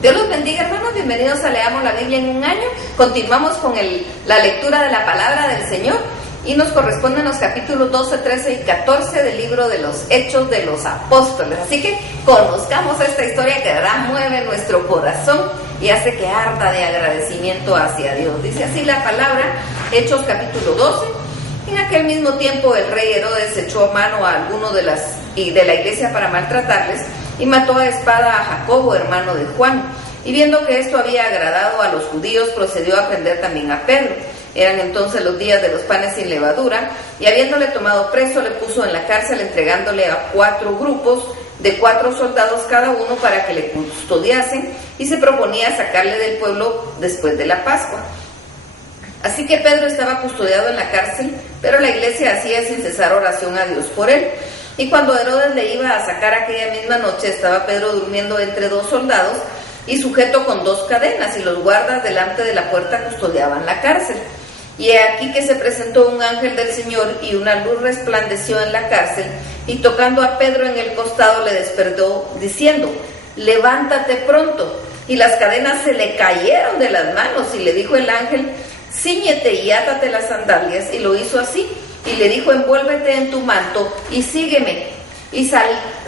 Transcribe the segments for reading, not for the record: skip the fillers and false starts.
Dios los bendiga, hermanos, bienvenidos a Leamos la Biblia en un año. Continuamos con la lectura de la palabra del Señor y nos corresponden los capítulos 12, 13 y 14 del libro de los Hechos de los Apóstoles. Así que conozcamos esta historia que de verdad mueve nuestro corazón y hace que arda de agradecimiento hacia Dios. Dice así la palabra, Hechos capítulo 12. En aquel mismo tiempo el rey Herodes echó mano a alguno de la iglesia para maltratarles y mató a espada a Jacobo, hermano de Juan. Y viendo que esto había agradado a los judíos, procedió a prender también a Pedro. Eran entonces los días de los panes sin levadura, y habiéndole tomado preso, le puso en la cárcel, entregándole a 4 grupos de 4 soldados cada uno para que le custodiasen, y se proponía sacarle del pueblo después de la Pascua. Así que Pedro estaba custodiado en la cárcel, pero la iglesia hacía sin cesar oración a Dios por él. Y cuando Herodes le iba a sacar aquella misma noche, estaba Pedro durmiendo entre 2 soldados y sujeto con 2 cadenas, y los guardas delante de la puerta custodiaban la cárcel. Y he aquí que se presentó un ángel del Señor, y una luz resplandeció en la cárcel, y tocando a Pedro en el costado le despertó, diciendo: levántate pronto. Y las cadenas se le cayeron de las manos, y le dijo el ángel: cíñete y átate las sandalias. Y lo hizo así, y le dijo: envuélvete en tu manto y sígueme. Y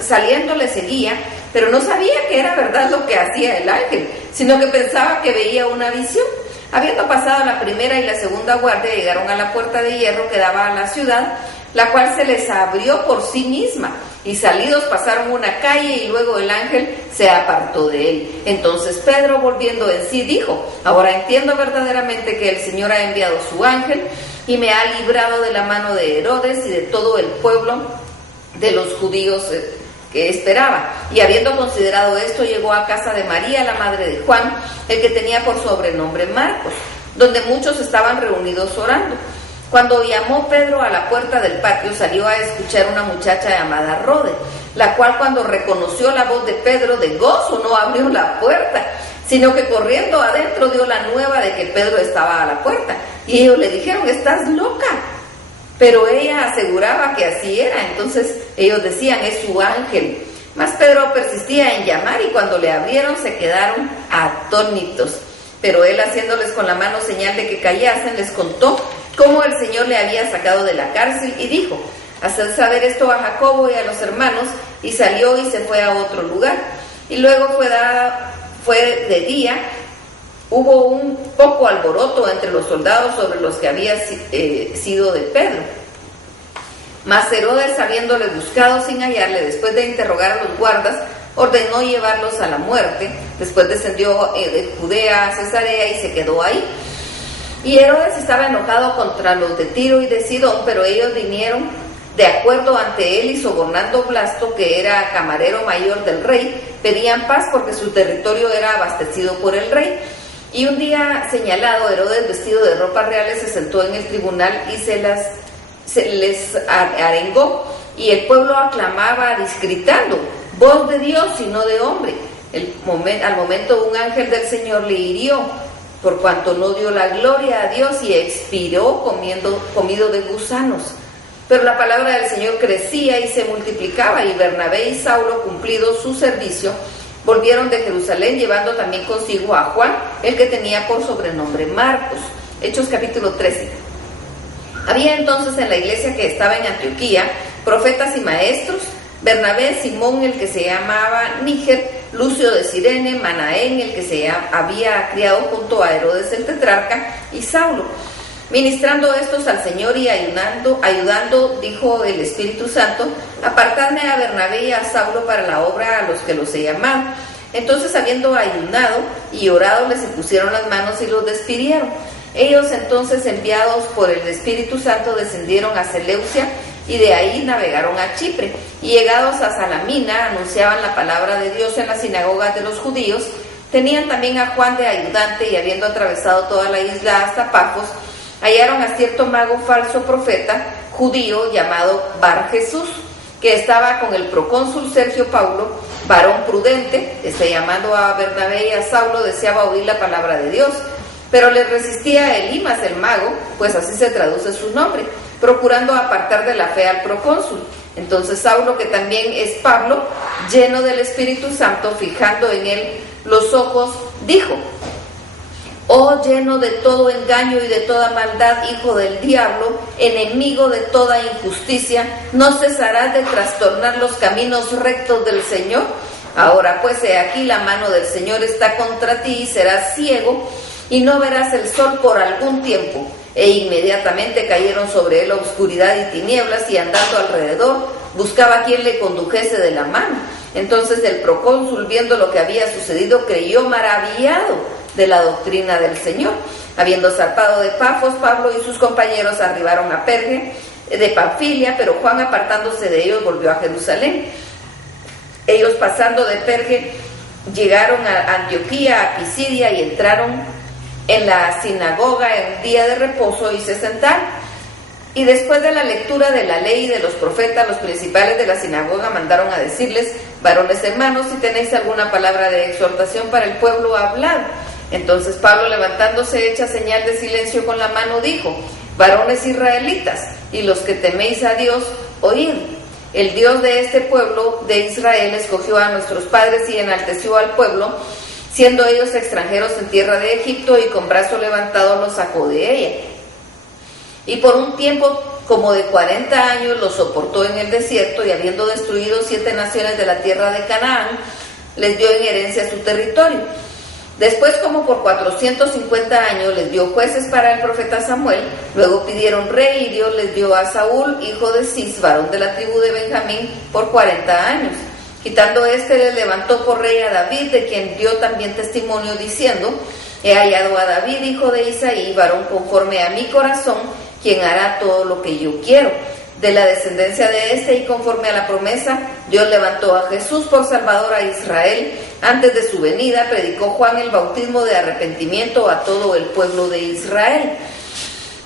saliendo le seguía, pero no sabía que era verdad lo que hacía el ángel, sino que pensaba que veía una visión. Habiendo pasado la primera y la segunda guardia, llegaron a la puerta de hierro que daba a la ciudad, la cual se les abrió por sí misma, y salidos pasaron una calle, y luego el ángel se apartó de él. Entonces Pedro, volviendo en sí, dijo: ahora entiendo verdaderamente que el Señor ha enviado su ángel y me ha librado de la mano de Herodes y de todo el pueblo de los judíos que esperaba. Y habiendo considerado esto, llegó a casa de María, la madre de Juan, el que tenía por sobrenombre Marcos, donde muchos estaban reunidos orando. Cuando llamó Pedro a la puerta del patio, salió a escuchar una muchacha llamada Rode, la cual, cuando reconoció la voz de Pedro, de gozo no abrió la puerta, sino que corriendo adentro dio la nueva de que Pedro estaba a la puerta. Y ellos le dijeron: estás loca. Pero ella aseguraba que así era. Entonces ellos decían: es su ángel. Mas Pedro persistía en llamar, y cuando le abrieron se quedaron atónitos. Pero él, haciéndoles con la mano señal de que callasen, les contó cómo el Señor le había sacado de la cárcel, y dijo: haced saber esto a Jacobo y a los hermanos. Y salió y se fue a otro lugar. Y luego fue de día. Hubo un poco alboroto entre los soldados sobre los que había sido de Pedro. Mas Herodes, habiéndole buscado sin hallarle, después de interrogar a los guardas, ordenó llevarlos a la muerte. Después descendió de Judea a Cesarea y se quedó ahí. Y Herodes estaba enojado contra los de Tiro y de Sidón, pero ellos vinieron de acuerdo ante él, y sobornando Blasto, que era camarero mayor del rey, pedían paz porque su territorio era abastecido por el rey. Y un día señalado, Herodes, vestido de ropas reales, se sentó en el tribunal y se les arengó, y el pueblo aclamaba gritando: voz de Dios y no de hombre. Al momento un ángel del Señor le hirió, por cuanto no dio la gloria a Dios, y expiró comido de gusanos. Pero la palabra del Señor crecía y se multiplicaba, y Bernabé y Saulo, cumplido su servicio, volvieron de Jerusalén, llevando también consigo a Juan, el que tenía por sobrenombre Marcos. Hechos capítulo 13. Había entonces en la iglesia que estaba en Antioquía profetas y maestros: Bernabé, Simón, el que se llamaba Níger, Lucio de Cirene, Manaén, el que había criado junto a Herodes el tetrarca, y Saulo. Ministrando estos al Señor y ayudando, dijo el Espíritu Santo: apartadme a Bernabé y a Saulo para la obra a los que los he llamado. Entonces, habiendo ayunado y orado, les impusieron las manos y los despidieron. Ellos entonces, enviados por el Espíritu Santo, descendieron a Seleucia, y de ahí navegaron a Chipre, y llegados a Salamina, anunciaban la palabra de Dios en las sinagogas de los judíos. Tenían también a Juan de ayudante, y habiendo atravesado toda la isla hasta Pafos, hallaron a cierto mago falso profeta judío llamado Bar Jesús, que estaba con el procónsul Sergio Paulo, varón prudente. Llamando a Bernabé y a Saulo, deseaba oír la palabra de Dios, pero le resistía Elimas el mago, pues así se traduce su nombre, procurando apartar de la fe al procónsul. Entonces Saulo, que también es Pablo, lleno del Espíritu Santo, fijando en él los ojos, dijo: oh, lleno de todo engaño y de toda maldad, hijo del diablo, enemigo de toda injusticia, ¿no cesarás de trastornar los caminos rectos del Señor? Ahora pues, he aquí, la mano del Señor está contra ti, y serás ciego, y no verás el sol por algún tiempo. E inmediatamente cayeron sobre él obscuridad y tinieblas, y andando alrededor, buscaba a quien le condujese de la mano. Entonces el procónsul, viendo lo que había sucedido, creyó maravillado de la doctrina del Señor. Habiendo zarpado de Pafos, Pablo y sus compañeros arribaron a Perge de Panfilia, pero Juan, apartándose de ellos, volvió a Jerusalén. Ellos, pasando de Perge, llegaron a Antioquía, a Pisidia, y entraron en la sinagoga en día de reposo y se sentaron. Y después de la lectura de la ley y de los profetas, los principales de la sinagoga mandaron a decirles: varones hermanos, si tenéis alguna palabra de exhortación para el pueblo, hablad. Entonces Pablo, levantándose, hecha señal de silencio con la mano, dijo: varones israelitas, y los que teméis a Dios, oíd. El Dios de este pueblo de Israel escogió a nuestros padres y enalteció al pueblo, siendo ellos extranjeros en tierra de Egipto, y con brazo levantado los sacó de ella. Y por un tiempo como de 40 años los soportó en el desierto, y habiendo destruido 7 naciones de la tierra de Canaán, les dio en herencia su territorio. Después, como por 450 años, les dio jueces para el profeta Samuel. Luego pidieron rey, y Dios les dio a Saúl, hijo de Cis, varón de la tribu de Benjamín, por 40 años. Quitando les levantó por rey a David, de quien dio también testimonio, diciendo: he hallado a David, hijo de Isaí, varón conforme a mi corazón, quien hará todo lo que yo quiero. De la descendencia de y conforme a la promesa, Dios levantó a Jesús por Salvador a Israel. Antes de su venida, predicó Juan el bautismo de arrepentimiento a todo el pueblo de Israel.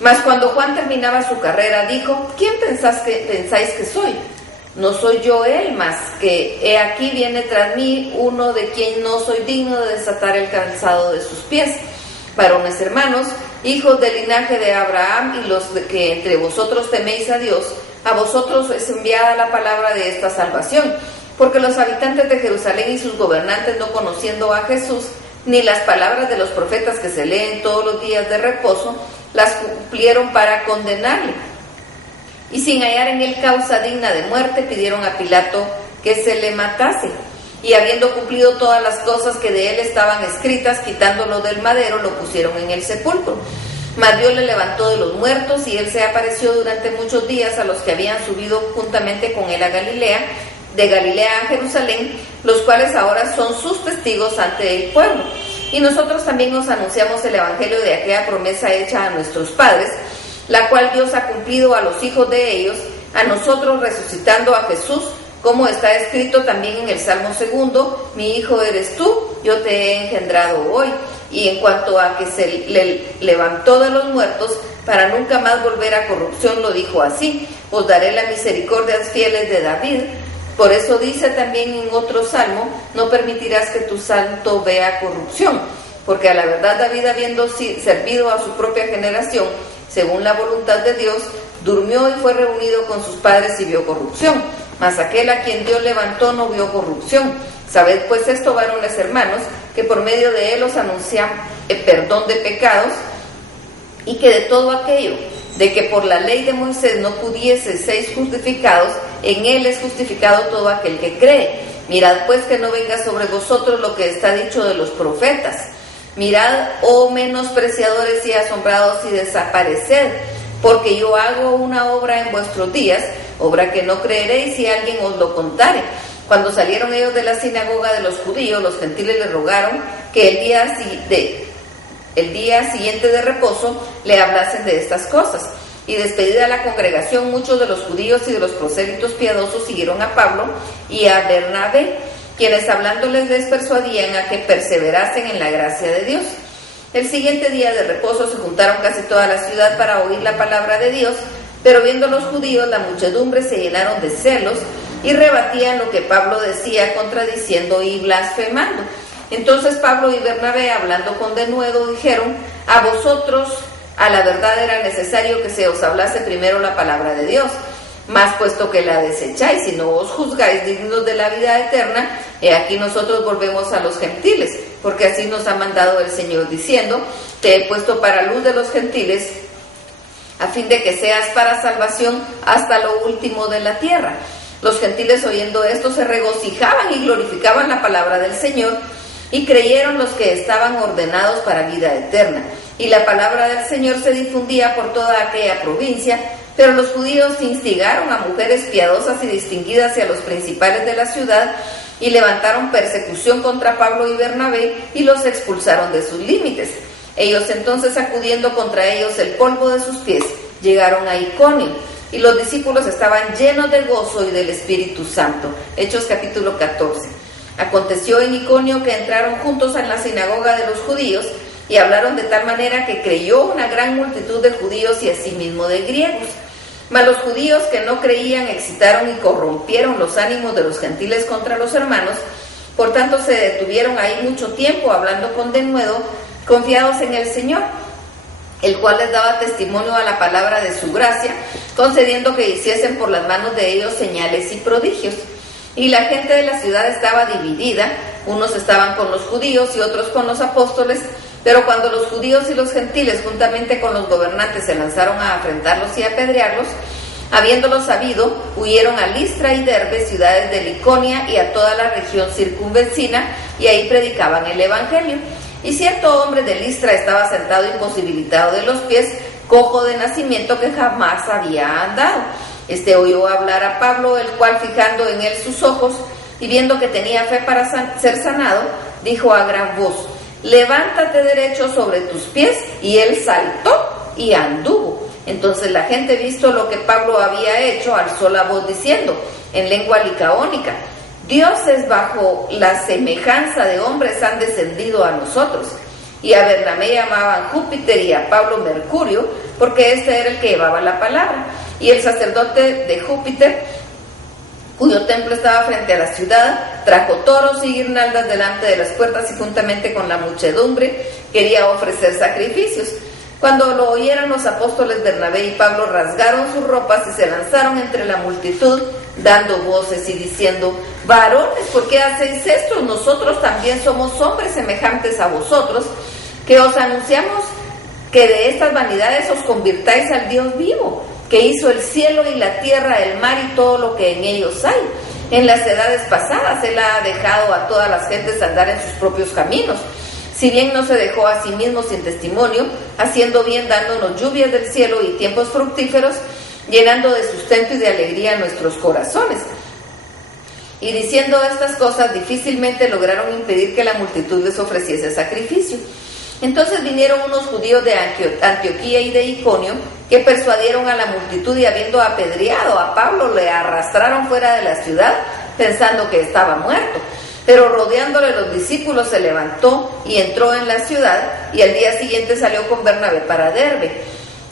Mas cuando Juan terminaba su carrera, dijo: ¿quién pensáis que soy? No soy yo él, mas que he aquí viene tras mí uno de quien no soy digno de desatar el calzado de sus pies. Varones hermanos, hijos del linaje de Abraham, y los que entre vosotros teméis a Dios, a vosotros es enviada la palabra de esta salvación, porque los habitantes de Jerusalén y sus gobernantes, no conociendo a Jesús, ni las palabras de los profetas que se leen todos los días de reposo, las cumplieron para condenarle. Y sin hallar en él causa digna de muerte, pidieron a Pilato que se le matase. Y habiendo cumplido todas las cosas que de él estaban escritas, quitándolo del madero, lo pusieron en el sepulcro. Mas Dios le levantó de los muertos, y él se apareció durante muchos días a los que habían subido juntamente con él a Galilea, de Galilea a Jerusalén, los cuales ahora son sus testigos ante el pueblo. Y nosotros también os anunciamos el evangelio de aquella promesa hecha a nuestros padres, la cual Dios ha cumplido a los hijos de ellos, a nosotros resucitando a Jesús, como está escrito también en el Salmo 2: mi hijo eres tú, yo te he engendrado hoy. Y en cuanto a que se le levantó de los muertos, para nunca más volver a corrupción, lo dijo así: os daré las misericordias fieles de David. Por eso dice también en otro salmo: no permitirás que tu santo vea corrupción. Porque a la verdad David, habiendo servido a su propia generación, según la voluntad de Dios, durmió y fue reunido con sus padres y vio corrupción. Mas aquel a quien Dios levantó no vio corrupción. Sabed pues esto, varones hermanos, que por medio de él os anuncian perdón de pecados, y que de todo aquello de que por la ley de Moisés no pudieseis justificados, en él es justificado todo aquel que cree. Mirad pues que no venga sobre vosotros lo que está dicho de los profetas: mirad, oh menospreciadores y asombrados, y desapareced, porque yo hago una obra en vuestros días, obra que no creeréis si alguien os lo contare. Cuando salieron ellos de la sinagoga de los judíos, los gentiles le rogaron que el día siguiente de reposo le hablasen de estas cosas. Y despedida la congregación, muchos de los judíos y de los prosélitos piadosos siguieron a Pablo y a Bernabé, quienes hablándoles les persuadían a que perseverasen en la gracia de Dios. El siguiente día de reposo se juntaron casi toda la ciudad para oír la palabra de Dios, pero viendo los judíos la muchedumbre, se llenaron de celos y rebatían lo que Pablo decía, contradiciendo y blasfemando. Entonces Pablo y Bernabé, hablando con denuedo, dijeron: a vosotros a la verdad era necesario que se os hablase primero la palabra de Dios, Mas puesto que la desecháis y no os juzgáis dignos de la vida eterna, he aquí nosotros volvemos a los gentiles, porque así nos ha mandado el Señor, diciendo: te he puesto para luz de los gentiles, a fin de que seas para salvación hasta lo último de la tierra. Los gentiles, oyendo esto, se regocijaban y glorificaban la palabra del Señor, y creyeron los que estaban ordenados para vida eterna. Y la palabra del Señor se difundía por toda aquella provincia. Pero los judíos instigaron a mujeres piadosas y distinguidas y a los principales de la ciudad, y levantaron persecución contra Pablo y Bernabé, y los expulsaron de sus límites. Ellos entonces, sacudiendo contra ellos el polvo de sus pies, llegaron a Iconio, y los discípulos estaban llenos de gozo y del Espíritu Santo. Hechos capítulo 14. Aconteció en Iconio que entraron juntos en la sinagoga de los judíos, y hablaron de tal manera que creyó una gran multitud de judíos y asimismo de griegos. Mas los judíos que no creían excitaron y corrompieron los ánimos de los gentiles contra los hermanos. Por tanto se detuvieron ahí mucho tiempo, hablando con denuedo, confiados en el Señor, el cual les daba testimonio a la palabra de su gracia, concediendo que hiciesen por las manos de ellos señales y prodigios. Y la gente de la ciudad estaba dividida, unos estaban con los judíos y otros con los apóstoles. Pero cuando los judíos y los gentiles, juntamente con los gobernantes, se lanzaron a afrentarlos y a apedrearlos, habiéndolo sabido, huyeron a Listra y Derbe, ciudades de Liconia, y a toda la región circunvecina, y ahí predicaban el evangelio. Y cierto hombre de Listra estaba sentado imposibilitado de los pies, cojo de nacimiento, que jamás había andado. Este oyó hablar a Pablo, el cual, fijando en él sus ojos y viendo que tenía fe para ser sanado, dijo a gran voz: levántate derecho sobre tus pies. Y él saltó y anduvo. Entonces la gente, visto lo que Pablo había hecho, alzó la voz diciendo en lengua licaónica: dioses bajo la semejanza de hombres han descendido a nosotros. Y a Bernabé llamaban Júpiter y a Pablo Mercurio, porque este era el que llevaba la palabra. Y el sacerdote de Júpiter, cuyo templo estaba frente a la ciudad, trajo toros y guirnaldas delante de las puertas, y juntamente con la muchedumbre quería ofrecer sacrificios. Cuando lo oyeron los apóstoles Bernabé y Pablo, rasgaron sus ropas y se lanzaron entre la multitud, dando voces y diciendo: varones, ¿por qué hacéis esto? Nosotros también somos hombres semejantes a vosotros, que os anunciamos que de estas vanidades os convirtáis al Dios vivo, que hizo el cielo y la tierra, el mar y todo lo que en ellos hay. En las edades pasadas Él ha dejado a todas las gentes andar en sus propios caminos, si bien no se dejó a sí mismo sin testimonio, haciendo bien, dándonos lluvias del cielo y tiempos fructíferos, llenando de sustento y de alegría nuestros corazones. Y diciendo estas cosas, difícilmente lograron impedir que la multitud les ofreciese sacrificio. Entonces vinieron unos judíos de Antioquía y de Iconio, que persuadieron a la multitud, y habiendo apedreado a Pablo, le arrastraron fuera de la ciudad, pensando que estaba muerto. Pero rodeándole los discípulos, se levantó y entró en la ciudad, y al día siguiente salió con Bernabé para Derbe.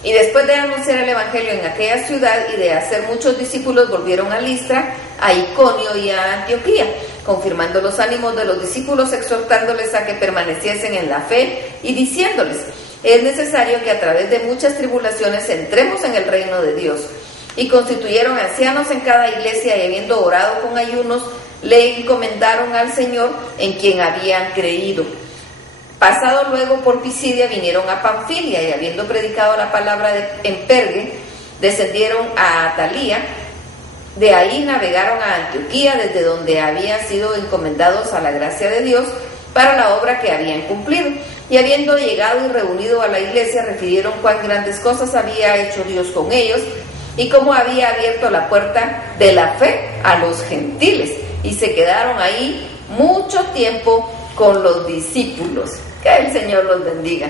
Y después de anunciar el evangelio en aquella ciudad y de hacer muchos discípulos, volvieron a Listra, a Iconio y a Antioquía, confirmando los ánimos de los discípulos, exhortándoles a que permaneciesen en la fe y diciéndoles: es necesario que a través de muchas tribulaciones entremos en el reino de Dios. Y constituyeron ancianos en cada iglesia, y habiendo orado con ayunos, le encomendaron al Señor, en quien habían creído. Pasado luego por Pisidia, vinieron a Panfilia, y habiendo predicado la palabra en Pergue, descendieron a Atalía. De ahí navegaron a Antioquía, desde donde habían sido encomendados a la gracia de Dios para la obra que habían cumplido. Y habiendo llegado y reunido a la iglesia, refirieron cuán grandes cosas había hecho Dios con ellos, y cómo había abierto la puerta de la fe a los gentiles. Y se quedaron ahí mucho tiempo con los discípulos. Que el Señor los bendiga.